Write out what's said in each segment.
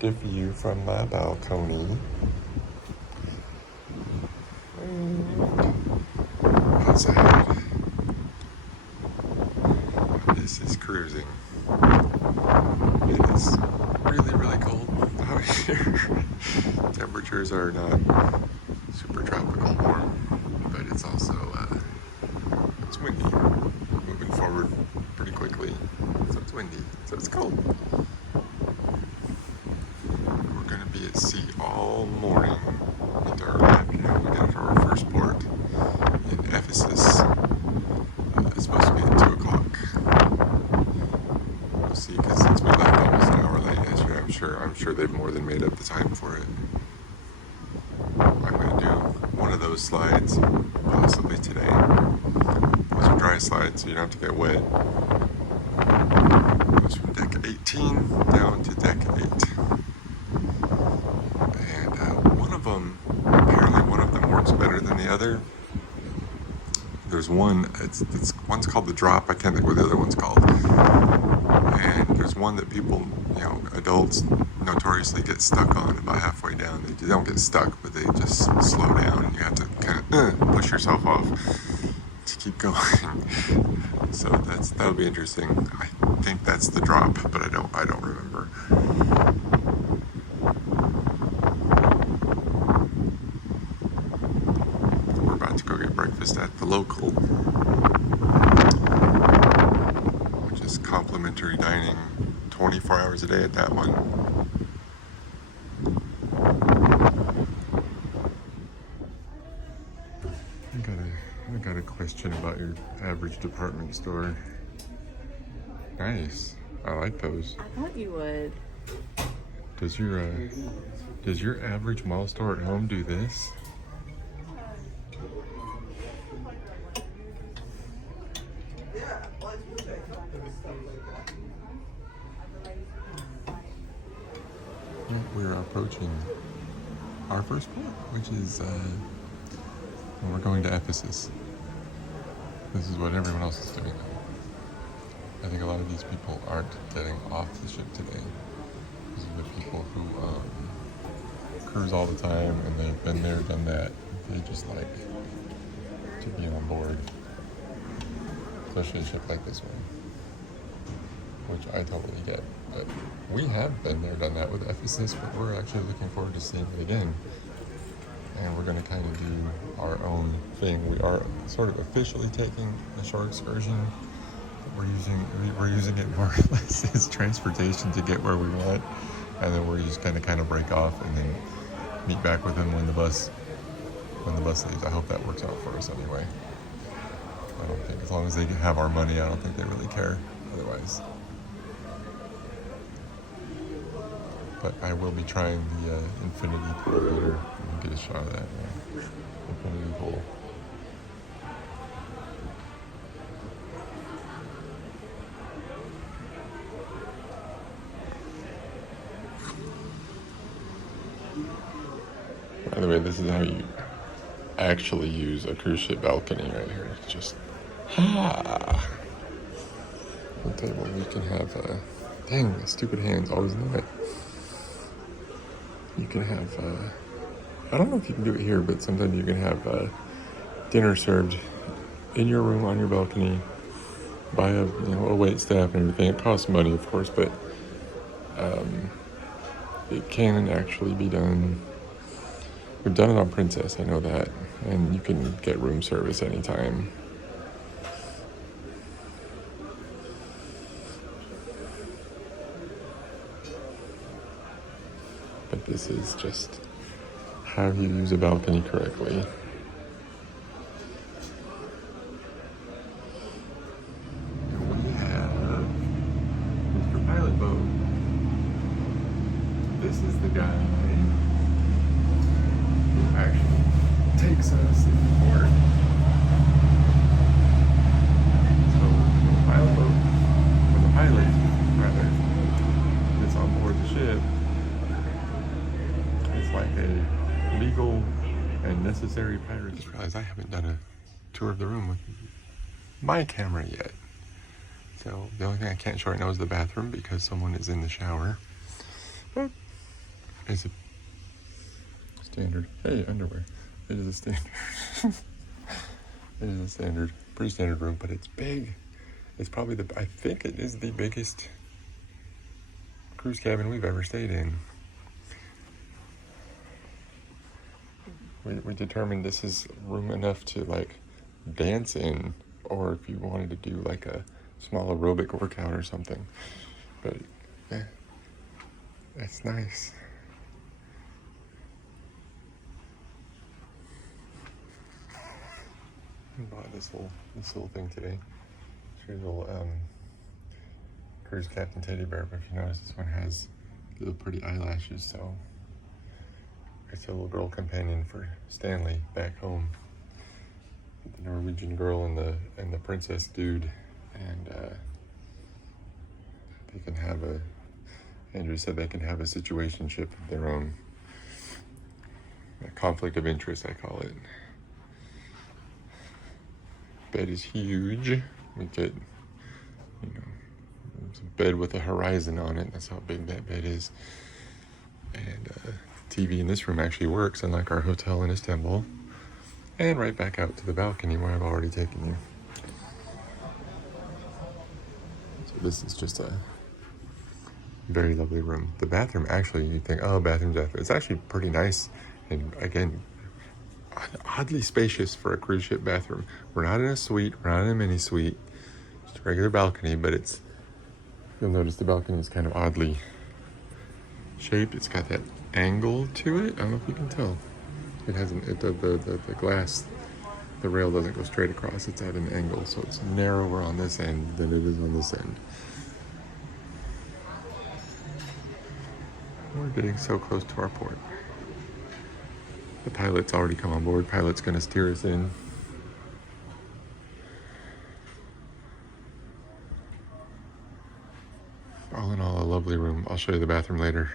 the view from my balcony. Outside. This is cruising. It is really, really cold out here. Temperatures are not super tropical warm, but it's also, it's windy. Moving forward pretty quickly, so it's windy, so it's cold. We're gonna be at sea all morning into our lap. You know, we got to our first port in Ephesus. It's supposed to be at 2 o'clock. We'll see, because since we left almost an hour late yesterday, I'm sure they've more than made up the time for it. I'm gonna do one of those slides possibly today. Those are dry slides, so you don't have to get wet. It goes from deck 18 down to deck 8. And apparently one of them works better than the other. There's one, one's called the drop, I can't think what the other one's called. And there's one that people, adults notoriously get stuck on about halfway down. They don't get stuck, but they just slow down, and you have to kind of push yourself off to keep going. So that'll be interesting. I think that's the drop, but I don't remember. We're about to go get breakfast at the local, which is complimentary dining 24 hours a day at that one. I got a question about your average department store. Nice. I like those. I thought you would. Does your average mall store at home do this? We're approaching our first port, which is when we're going to Ephesus. This is what everyone else is doing. I think a lot of these people aren't getting off the ship today. These are the people who cruise all the time, and they've been there, done that. They just like to be on board, especially a ship like this one, which I totally get. But we have been there, done that with Ephesus, but we're actually looking forward to seeing it again. And we're going to kind of do our own thing. We are sort of officially taking the shore excursion. We're using it more or less as transportation to get where we want, and then we're just going to kind of break off and then meet back with them when the bus leaves. I hope that works out for us anyway. I don't think, as long as they have our money, I don't think they really care otherwise. But I will be trying the infinity pool later. We'll get a shot of that infinity pool. By the way, this is how you actually use a cruise ship balcony right here. It's just, the table. You can have, dang, my stupid hands always in the way. You can have, I don't know if you can do it here, but sometimes you can have dinner served in your room on your balcony by a wait staff and everything. It costs money, of course, but it can actually be done. We've done it on Princess, I know that, and you can get room service anytime. But this is just how you use a balcony correctly. And we have Mr. Pilot Boat. This is the guy who actually takes us in the port. So the pilot boat, or the pilot, rather, that's on board the ship, it's like a legal and necessary pirate. I just realized I haven't done a tour of the room with my camera yet. So the only thing I can't show right now is the bathroom because someone is in the shower. But It's a standard. Hey, underwear. It is a standard. It is a standard, pretty standard room, but it's big. It's probably I think it is the biggest cruise cabin we've ever stayed in. We determined this is room enough to like dance in, or if you wanted to do like a small aerobic workout or something. But yeah, that's nice. I bought this little thing today. It's a little cruise captain teddy bear, but if you notice, this one has little pretty eyelashes, so it's a little girl companion for Stanley back home. The Norwegian girl and the princess dude, and they can have Andrew said they can have a situationship of their own. A conflict of interest, I call it. Bed is huge. We get, it's a bed with a horizon on it. That's how big that bed is. And the TV in this room actually works, unlike our hotel in Istanbul. And right back out to the balcony where I've already taken you. So this is just a very lovely room. The bathroom, actually, you think, oh, bathroom's after. It's actually pretty nice. And again, oddly spacious for a cruise ship bathroom. We're not in a suite, we're not in a mini suite, just a regular balcony, but you'll notice the balcony is kind of oddly shaped. It's got that angle to it. I don't know if you can tell. It hasn't, the glass, the rail doesn't go straight across. It's at an angle, so it's narrower on this end than it is on this end. We're getting so close to our port. The pilot's already come on board. Pilot's gonna steer us in. All in all, a lovely room. I'll show you the bathroom later.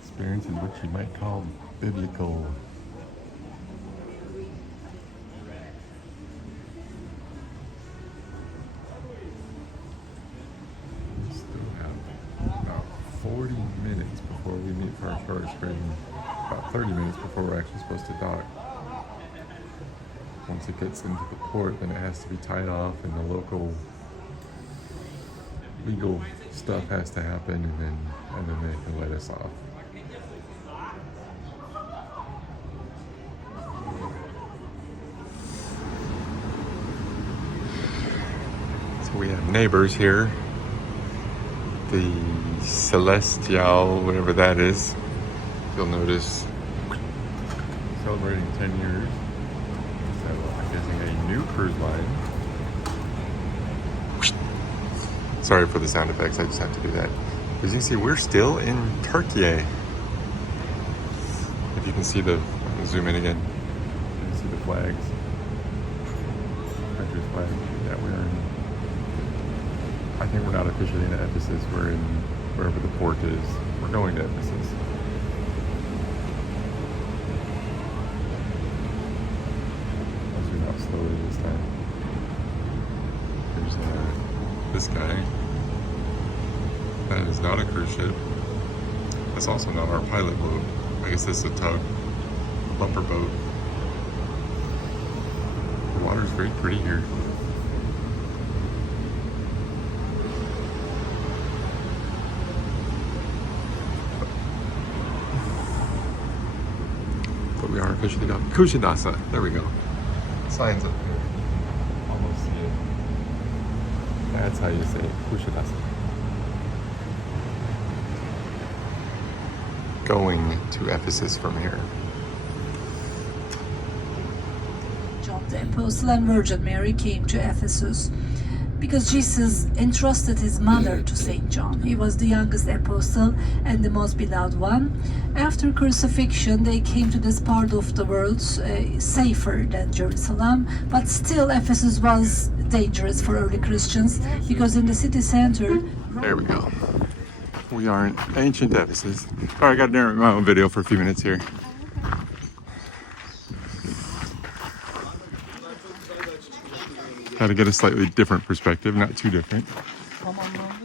Experience is what you might call biblical. We still have about 40 minutes before we meet for our shore excursion. About 30 minutes before we're actually supposed to dock. Once it gets into the port, then it has to be tied off, and the local legal stuff has to happen, and then they can let us off. So we have neighbors here. The Celestial, whatever that is. You'll notice celebrating 10 years. So I'm guessing a new cruise line. Sorry for the sound effects, I just have to do that. As you can see, we're still in Turkey. If you can see I'll zoom in again. You can see the flags. Country's flag. Yeah, we're in, I think we're not officially in Ephesus, we're in wherever the port is. We're going to Ephesus. I'll zoom out slowly this time. There's this guy. That is not a cruise ship. That's also not our pilot boat. I guess this is a tug, a bumper boat. The water's very pretty here. But we are officially down. Kushidasa. There we go. Signs up there. Almost see it. That's how you say it. Kushidasa. Going to Ephesus from here. John the Apostle and Virgin Mary came to Ephesus. because Jesus entrusted his mother to Saint John. He was the youngest apostle and the most beloved one. After crucifixion, they came to this part of the world safer than Jerusalem, but still Ephesus was dangerous for early Christians because in the city center... There we go. We are in ancient Ephesus. All right, I got to narrate my own video for a few minutes here. Got to get a slightly different perspective, not too different.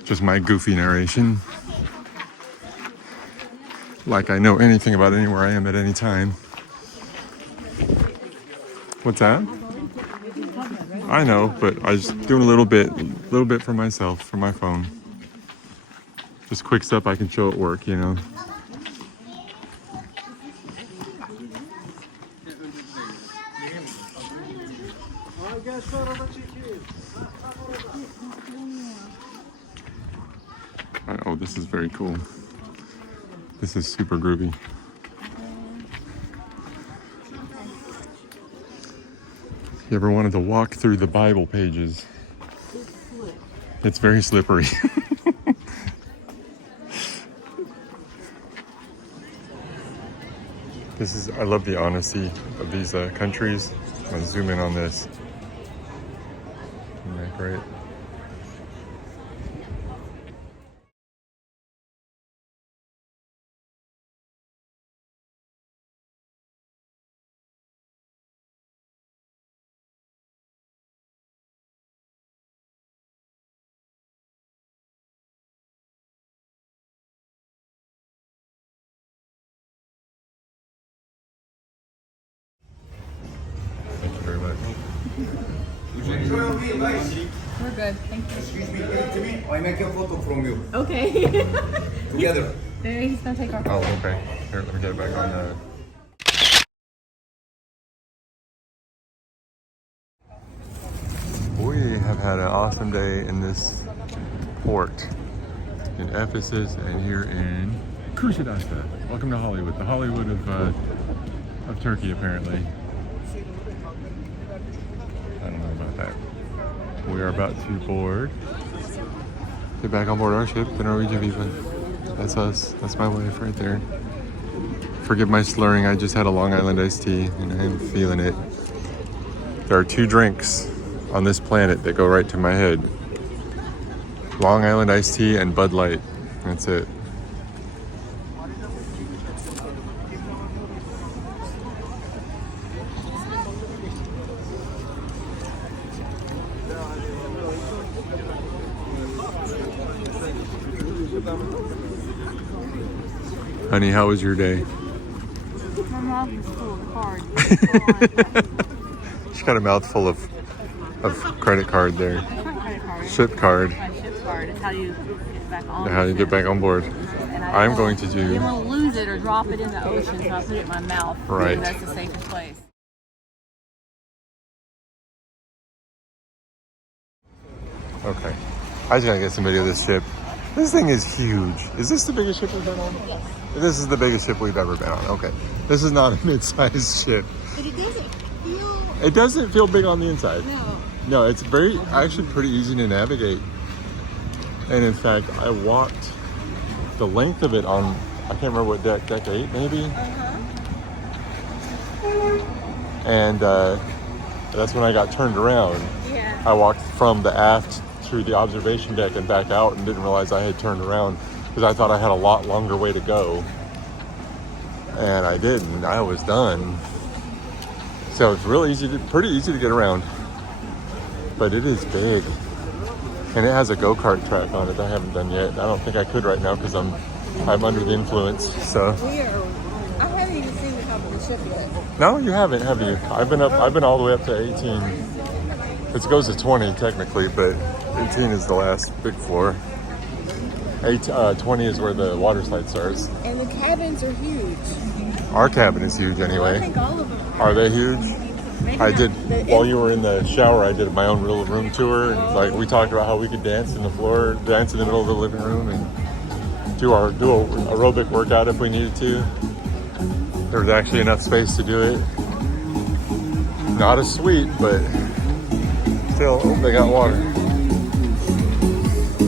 Just my goofy narration. Like I know anything about anywhere I am at any time. What's that? I know, but I just doing a little bit for myself, for my phone. Just quick stuff I can show at work, you know. Oh, this is very cool. This is super groovy. You ever wanted to walk through the Bible pages? It's very slippery. I love the honesty of these countries. I'm gonna zoom in on this. Isn't that great? Thank you very much. We're good, thank you. Excuse me, give me. I make a photo from you. Okay. Together. He's gonna take our photo. Oh, okay. Here, let me get it back on. We have had an awesome day in this port in Ephesus and here in Kusadasta. Welcome to Hollywood, the Hollywood of Turkey, apparently. I don't know about that. We are about to board. Get back on board our ship, the Norwegian Viva. That's us. That's my wife right there. Forgive my slurring. I just had a Long Island iced tea and I'm feeling it. There are two drinks on this planet that go right to my head. Long Island iced tea and Bud Light. That's it. Honey, how was your day? My mouth is full of cards. She's got a mouthful of credit card there. Ship card. My ship card. It's how you get back on. How you get back on board. I'm going to I do. didn't want to lose it or drop it in the ocean, so I put it in my mouth. Right. That's the safest place. Okay. I just gotta get some video of this ship. This thing is huge. Is this the biggest ship we've been on? Yes. This is the biggest ship we've ever been on. Okay. This is not a mid-sized ship. But it doesn't feel... It doesn't feel big on the inside. No. No, it's actually pretty easy to navigate. And in fact, I walked the length of it on, I can't remember what deck 8 maybe? And that's when I got turned around. Yeah. I walked from the aft through the observation deck and back out and didn't realize I had turned around because I thought I had a lot longer way to go. And I didn't. I was done. So it's really pretty easy to get around. But it is big. And it has a go-kart track on it that I haven't done yet. I don't think I could right now because I'm under the influence. So I haven't even seen the top of the ship yet. no, you haven't, have you? I've been all the way up to 18. It goes to 20 technically, but 18 is the last big floor. 20 is where the water slide starts. And the cabins are huge. Our cabin is huge I anyway. think all of them Are they huge? Maybe I not did, the- while you were in the shower, I did my own little room tour. And like we talked about how we could dance in the floor, dance in the middle of the living room and do a aerobic workout if we needed to. There was actually enough space to do it. Not a suite, but still, oh, they got water.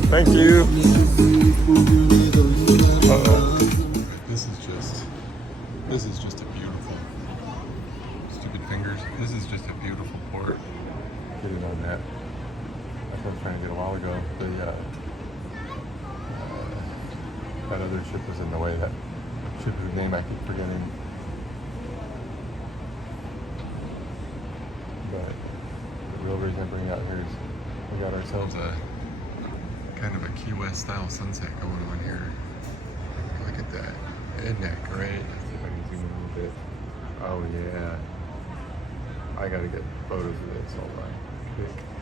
Thank you. Uh-oh. This is just a beautiful, stupid fingers. This is just a beautiful port. Getting on that. That's what I was trying to get a while ago. That other ship was in the way. That ship whose name I keep forgetting. But the real reason I bring it out here is we got ourselves a kind of a Key West style sunset going on here. Look at that head neck, right? Let's see if I can zoom in a little bit. Oh yeah. I gotta get photos of this, hold on. Quick.